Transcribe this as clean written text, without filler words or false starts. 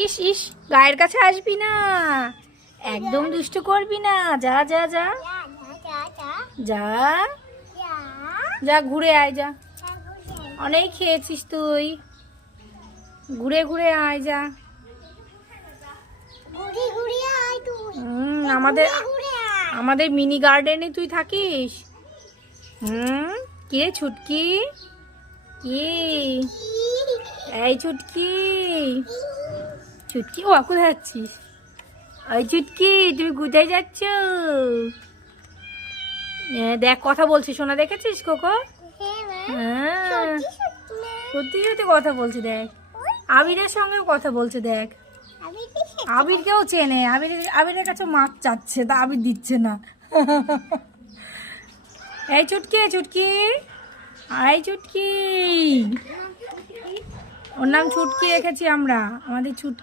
ইস ইস, গায়ের কাছে আসবি না, একদম দুষ্টু করবি না। যা যা যা যা যা, ঘুরে আয় যা। অনেক খেয়েছিস তুই, ঘুরে ঘুরে আয় যা। আমাদের আমাদের মিনি গার্ডেনে তুই থাকিস। কে ছুটকি? কি এই ছুটকি? ছুটকি, ও কোথায় যাচ্ছিস? ওই ছুটকি, তুমি কোথায় যাচ্ছ? দেখ কথা বলছি, শোনা দেখেছিস কোকো? হ্যাঁ, সত্যি সত্যি কথা বলছে দেখ। আবিরের সঙ্গেও কথা বলছে দেখ। আবিরকেও চেনে, আবিরের কাছে মাছ চাচ্ছে, তা আবির দিচ্ছে না। এই ছুটকি, ছুটকি, এই ছুটকি, ওর নাম ছুটকি রেখেছি আমরা, আমাদের ছুটকি।